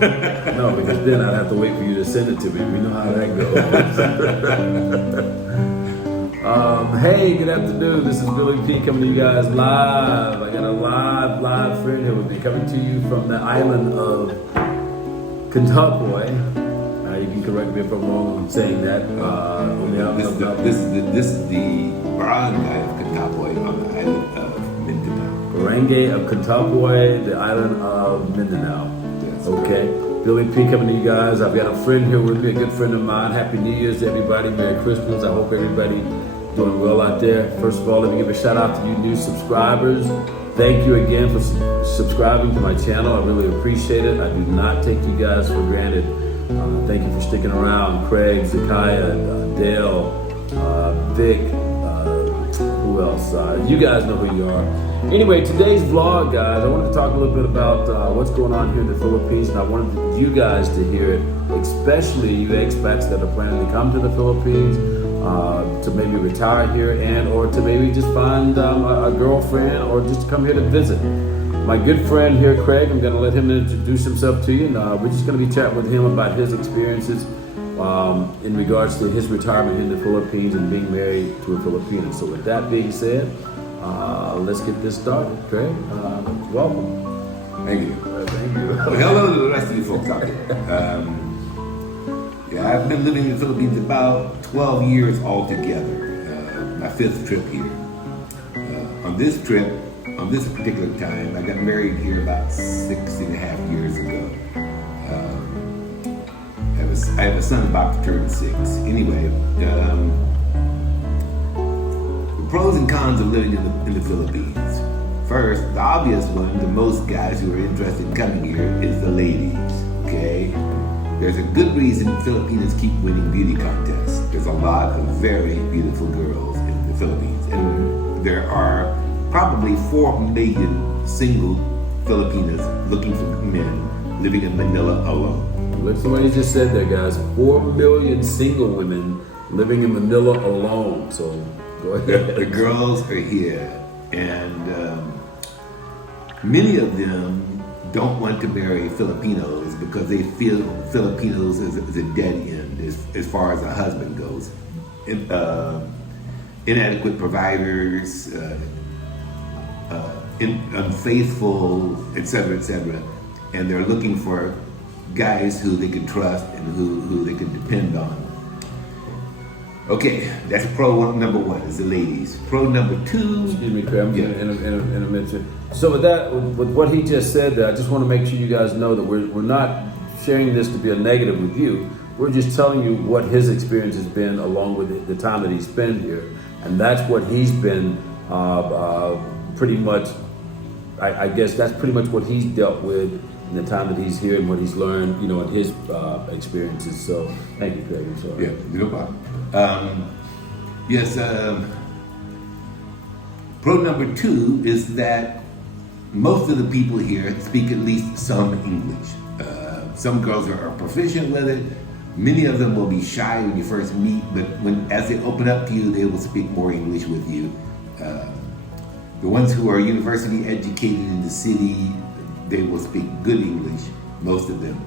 No, because then I'd have to wait for you to send it to me. We know how that goes. Hey, good afternoon. This is Billy P coming to you guys live. I got a live friend here with me coming to you from the island of Kentucky. You can correct me if I'm wrong on saying that. This is the barangay of Kentucky on the island of Mindanao. Barangay of Kentucky, the island of Mindanao. Yes. Okay. Billy P coming to you guys. I've got a friend here with me, a good friend of mine. Happy New Year's to everybody. Merry Christmas. I hope everybody doing well out there. First of all, let me give a shout out to you new subscribers. Thank you again for subscribing to my channel. I really appreciate it. I do not take you guys for granted. Thank you for sticking around. Craig, Zakiah, Dale, Vic, who else? You guys know who you are. Anyway, today's vlog, guys, I wanted to talk a little bit about what's going on here in the Philippines, and I wanted you guys to hear it, especially you expats that are planning to come to the Philippines, to maybe retire here and or to maybe just find a girlfriend or just come here to visit. My good friend here, Craig, I'm going to let him introduce himself to you, and we're just going to be chatting with him about his experiences in regards to his retirement in the Philippines and being married to a Filipino. So with that being said, let's get this started. Craig, welcome. Thank you. Thank you. Well, hello to the rest of you folks out there. I've been living in the Philippines about 12 years altogether. My fifth trip here. On this particular time, I got married here about 6.5 years ago. I have a son about to turn 6. Anyway, the pros and cons of living in the Philippines. First, the obvious one, to most guys who are interested in coming here, is the ladies, okay? There's a good reason Filipinos keep winning beauty contests. There's a lot of very beautiful girls in the Philippines. And there are probably 4 million single Filipinos looking for men living in Manila alone. Listen to what he just said there, guys. 4 million single women living in Manila alone. So go ahead. The girls are here, and many of them don't want to marry Filipinos because they feel Filipinos is a dead end as far as a husband goes. Inadequate providers, unfaithful, etc., etc. And they're looking for guys who they can trust and who they can depend on. Okay, that's pro number 1, is the ladies. Pro number 2. Excuse me, Craig, in a minute. So with what he just said, I just want to make sure you guys know that we're not sharing this to be a negative with you. We're just telling you what his experience has been along with the time that he's spent here. And that's what he's been pretty much, I guess that's pretty much what he's dealt with in the time that he's here and what he's learned, in his experiences. So thank you, Craig. I'm sorry. Yeah, no problem. Pro number 2 is that most of the people here speak at least some English. Some girls are proficient with it. Many of them will be shy when you first meet, but as they open up to you, they will speak more English with you. The ones who are university educated in the city, they will speak good English, most of them.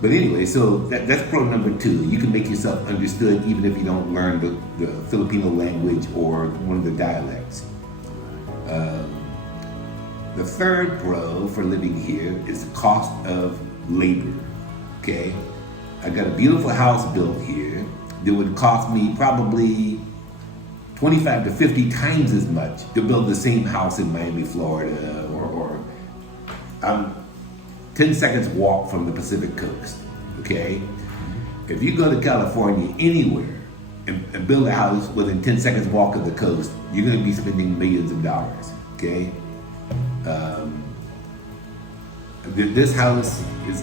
But anyway, so that's pro number 2. You can make yourself understood even if you don't learn the Filipino language or one of the dialects. The third pro for living here is the cost of labor, okay? I got a beautiful house built here that would cost me probably 25 to 50 times as much to build the same house in Miami, Florida, or 10 seconds walk from the Pacific coast, okay? If you go to California anywhere and build a house within 10 seconds walk of the coast, you're gonna be spending millions of dollars, okay? This house is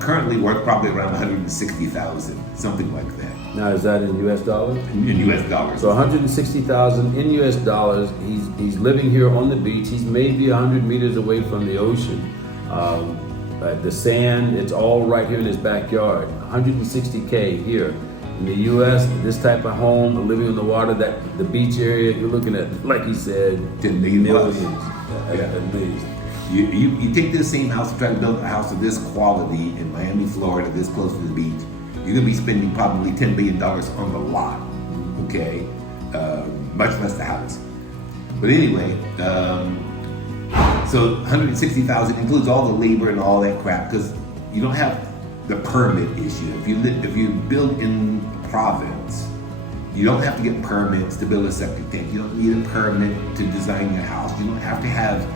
currently worth probably around $160,000, something like that. Now, is that in U.S. dollars? In U.S. dollars. So $160,000 in U.S. dollars. He's living here on the beach. He's maybe 100 meters away from the ocean. The sand, it's all right here in his backyard. $160K here. In the U.S., this type of home, living on the water, the beach area, you're looking at, like he said, 10 million millions. Yeah. At least. You take this same house and try to build a house of this quality in Miami, Florida, this close to the beach, you're gonna be spending probably $10 billion on the lot, okay? Much less the house. But anyway, so 160,000 includes all the labor and all that crap, because you don't have the permit issue. If you build in a province, you don't have to get permits to build a septic tank. You don't need a permit to design your house. You don't have to have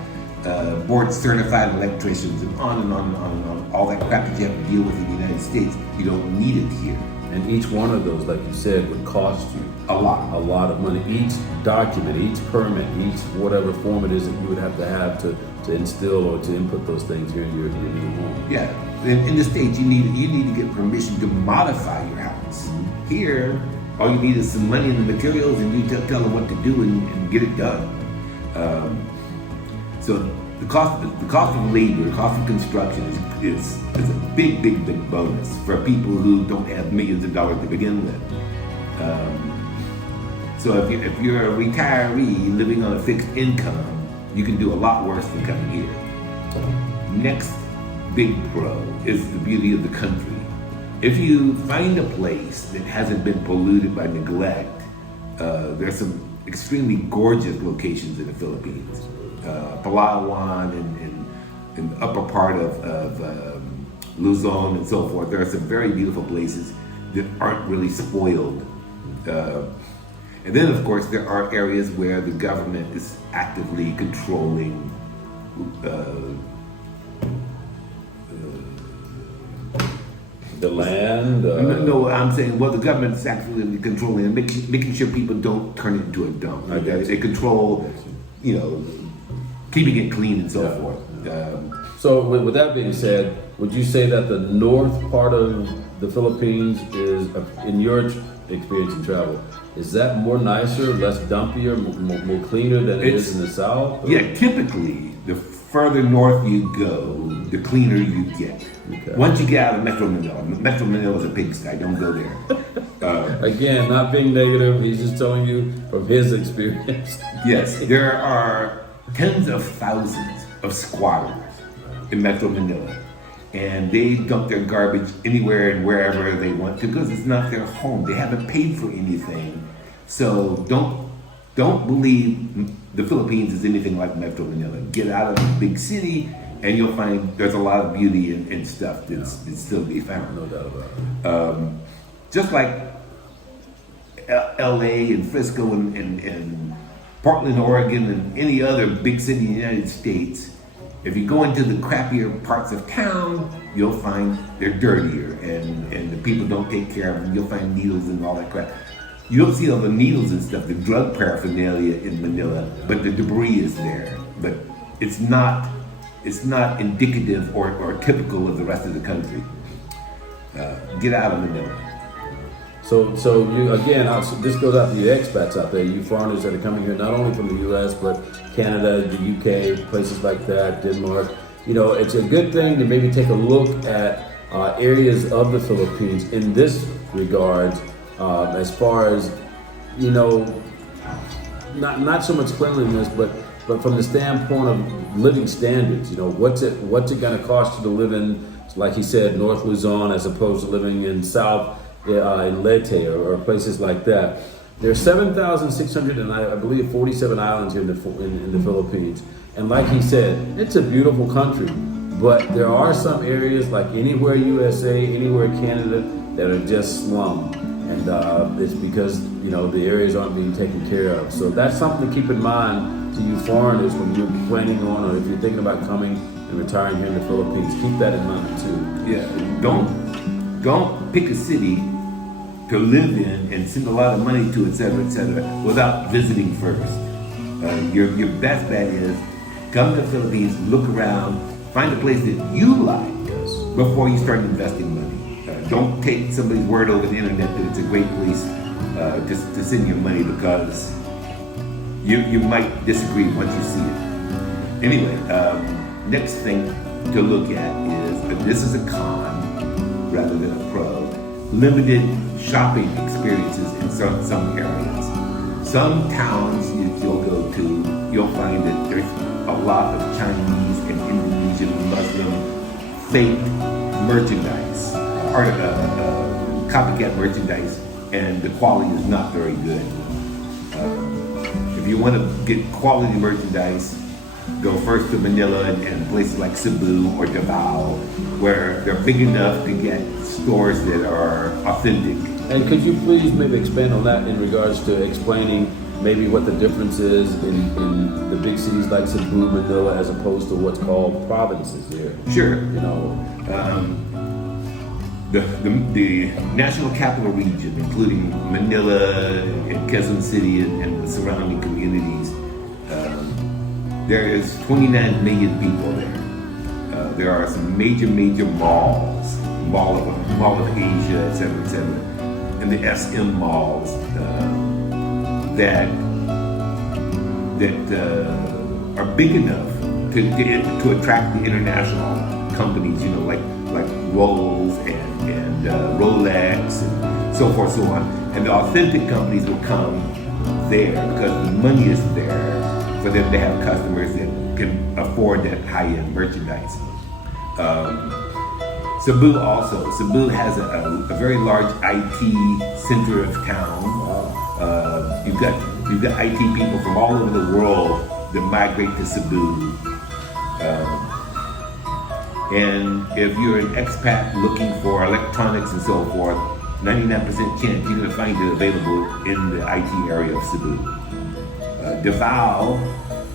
board certified electricians and on and on and on and on. All that crap that you have to deal with in the United States, you don't need it here. And each one of those, like you said, would cost you A lot of money. Each document, each permit, each whatever form it is that you would have to instill or to input those things here in your new home. Yeah, in the States, you need to get permission to modify your house. Here, all you need is some money and the materials, and you tell them what to do and get it done. So the cost of labor, the cost of construction is a big bonus for people who don't have millions of dollars to begin with. So if you're a retiree living on a fixed income, you can do a lot worse than coming here. Next big pro is the beauty of the country. If you find a place that hasn't been polluted by neglect, there's some extremely gorgeous locations in the Philippines. Palawan and the upper part of Luzon and so forth. There are some very beautiful places that aren't really spoiled. And then, of course, there are areas where the government is actively controlling the land? No, I'm saying, well, the government is actually controlling and making sure people don't turn it into a dump. They control, keeping it clean and so forth. So with that being said, would you say that the north part of the Philippines is, in your experience in travel, is that more nicer, less dumpier, more cleaner than it is in the south? Or? Yeah, typically, the further north you go, the cleaner you get. Okay. Once you get out of Metro Manila is a pigsty, don't go there. Again, not being negative, he's just telling you from his experience. Yes, there are tens of thousands of squatters in Metro Manila, and they dump their garbage anywhere and wherever they want to because it's not their home. They haven't paid for anything. So don't believe the Philippines is anything like Metro Manila. Get out of the big city and you'll find there's a lot of beauty and stuff that's still to be found. No doubt about it. Just like LA and Frisco and Portland, Oregon, and any other big city in the United States, if you go into the crappier parts of town, you'll find they're dirtier and the people don't take care of them. You'll find needles and all that crap. You don't see all the needles and stuff, the drug paraphernalia in Manila, but the debris is there. But it's not indicative or typical of the rest of the country. Get out of Manila. So you again, this goes out to you expats out there, you foreigners that are coming here not only from the U.S. but Canada, the U.K., places like that, Denmark. It's a good thing to maybe take a look at areas of the Philippines in this regard, as far as not so much cleanliness, but from the standpoint of living standards. What's it going to cost you to live in, like he said, North Luzon as opposed to living in South in Leyte or places like that. There are 7,600 and I believe 47 islands here in the Philippines. And like he said, it's a beautiful country, but there are some areas like anywhere USA, anywhere Canada that are just slum. And it's because, the areas aren't being taken care of. So that's something to keep in mind to you foreigners when you're planning on, or if you're thinking about coming and retiring here in the Philippines. Keep that in mind too. Yeah, don't pick a city to live in and send a lot of money to, et cetera, without visiting first. Your best bet is come to the Philippines, look around, find a place that you like before you start investing money. Don't take somebody's word over the internet that it's a great place just to send your money, because you might disagree once you see it. Anyway, next thing to look at is, this is a con rather than a pro, limited shopping experiences in some areas. Some towns you'll go to, you'll find that there's a lot of Chinese and Indonesian Muslim fake merchandise, or copycat merchandise, and the quality is not very good. If you want to get quality merchandise, go first to Manila and places like Cebu or Davao, where they're big enough to get stores that are authentic. And could you please maybe expand on that in regards to explaining maybe what the difference is in the big cities like Cebu, Manila, as opposed to what's called provinces here? Sure. You know, the national capital region, including Manila and Quezon City and the surrounding communities, there is 29 million people there. There are some major malls, Mall of Asia, etc., and the SM malls that are big enough to attract the international companies, you know, like Rolls and Rolex and so forth, so on. And the authentic companies will come there because the money is there for them to have customers that can afford that high-end merchandise. Cebu also. Cebu has a very large IT center of town. You've got IT people from all over the world that migrate to Cebu. And if you're an expat looking for electronics and so forth, 99% chance you're going to find it available in the IT area of Cebu. Davao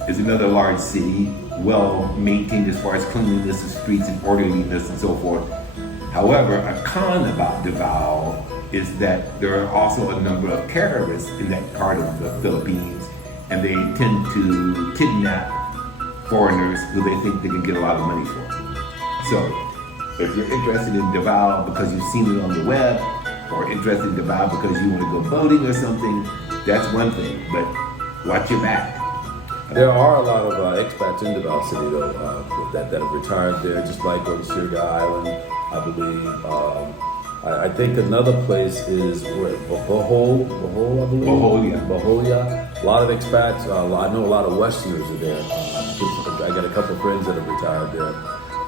is another large city, well maintained as far as cleanliness of streets and orderliness and so forth. However, a con about Davao is that there are also a number of terrorists in that part of the Philippines, and they tend to kidnap foreigners who they think they can get a lot of money for. So, if you're interested in Davao because you've seen it on the web, or interested in Davao because you want to go boating or something, that's one thing, but watch your back. there are a lot of expats in Davao City though that have retired there, just like on Sugar Island, I believe. I think another place is where Bohol, I believe. Boholia. A lot of expats. I know a lot of Westerners are there. I got a couple of friends that have retired there.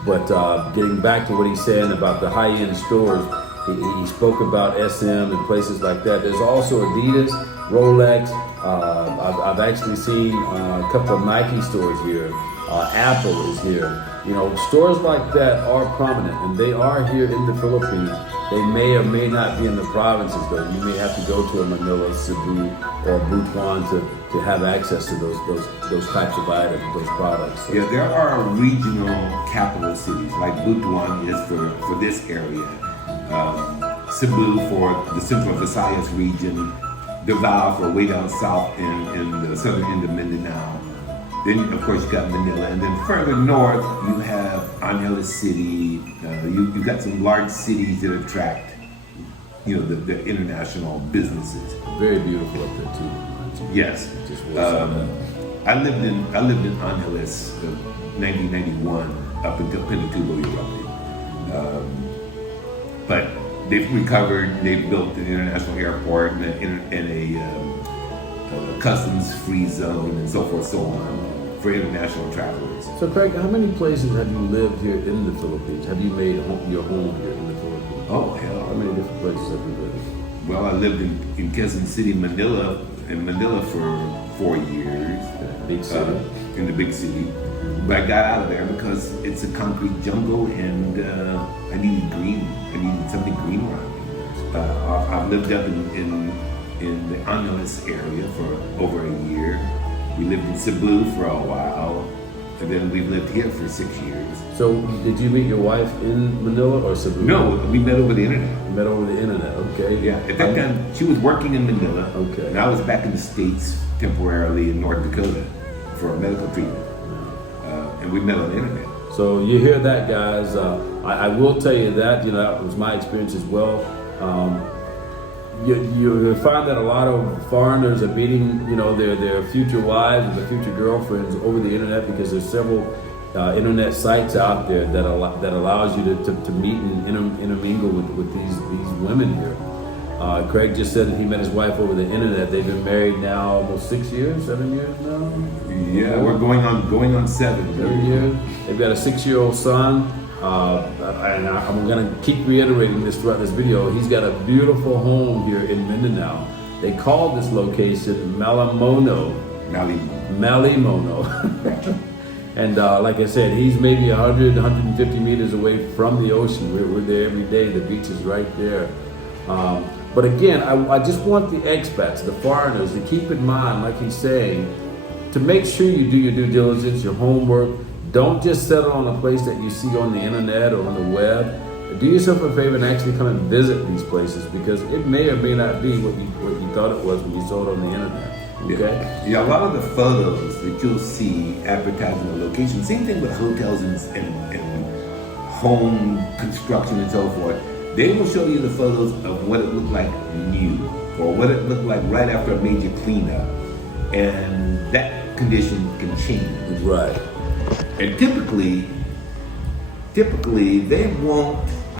But getting back to what he's saying about the high-end stores, he spoke about SM and places like that. There's also Adidas, Rolex. I've actually seen a couple of Nike stores here. Apple is here. You know, stores like that are prominent, and they are here in the Philippines. They may or may not be in the provinces, though. You may have to go to a Manila, Cebu, or Butuan to have access to those types of items, those products. So. Yeah, there are regional capital cities, like Butuan is for this area, Cebu for the Central Visayas region, Davao for way down south in the southern end of Mindanao. Then, of course, you got Manila, and then further north, you have Angeles City. You've got some large cities that attract, you know, the international businesses. Very beautiful up there too. Yes. I lived in Angeles, 1991, up until Pinatubo erupted. But they've recovered. They've built an international airport and a customs-free zone and so forth, so on, for international travelers. So, Craig, how many places have you lived here in the Philippines? Have you made your home here in the Philippines? Oh, hell. How many different places have you lived? Well, I lived in Quezon City, Manila, for 4 years. Big city. In the big city. But I got out of there because it's a concrete jungle and I needed green. I needed something green around me. I've lived up in the Angeles area for over a year. We lived in Cebu for a while, and then we lived here for 6 years. So, did you meet your wife in Manila or Cebu? No, we met over the internet. You met over the internet, okay. Yeah, at that time, she was working in Manila, okay, and I was back in the States temporarily in North Dakota for a medical treatment. And we met on the internet. So you hear that, guys. I will tell you that, you know, that was my experience as well. You find that a lot of foreigners are meeting, you know, their future wives and their future girlfriends over the internet, because there's several internet sites out there that allows you to meet and intermingle with these women here. Craig just said that he met his wife over the internet. They've been married now almost 6 years, 7 years now. Yeah, we're going on 7. 7 years. They've got a 6-year-old son. And I'm going to keep reiterating this throughout this video. He's got a beautiful home here in Mindanao. They call this location Malimono. And like I said, he's maybe 100, 150 meters away from the ocean. We're there every day. The beach is right there. But again, I just want the expats, the foreigners, to keep in mind, like he's saying, to make sure you do your due diligence, your homework. Don't just settle on a place that you see on the internet or on the web. Do yourself a favor and actually come and visit these places, because it may or may not be what you thought it was when you saw it on the internet. Okay? Yeah, a lot of the photos that you'll see advertising a location, same thing with hotels and home construction and so forth, they will show you the photos of what it looked like new, or what it looked like right after a major cleanup. And that condition can change. Right. And typically they won't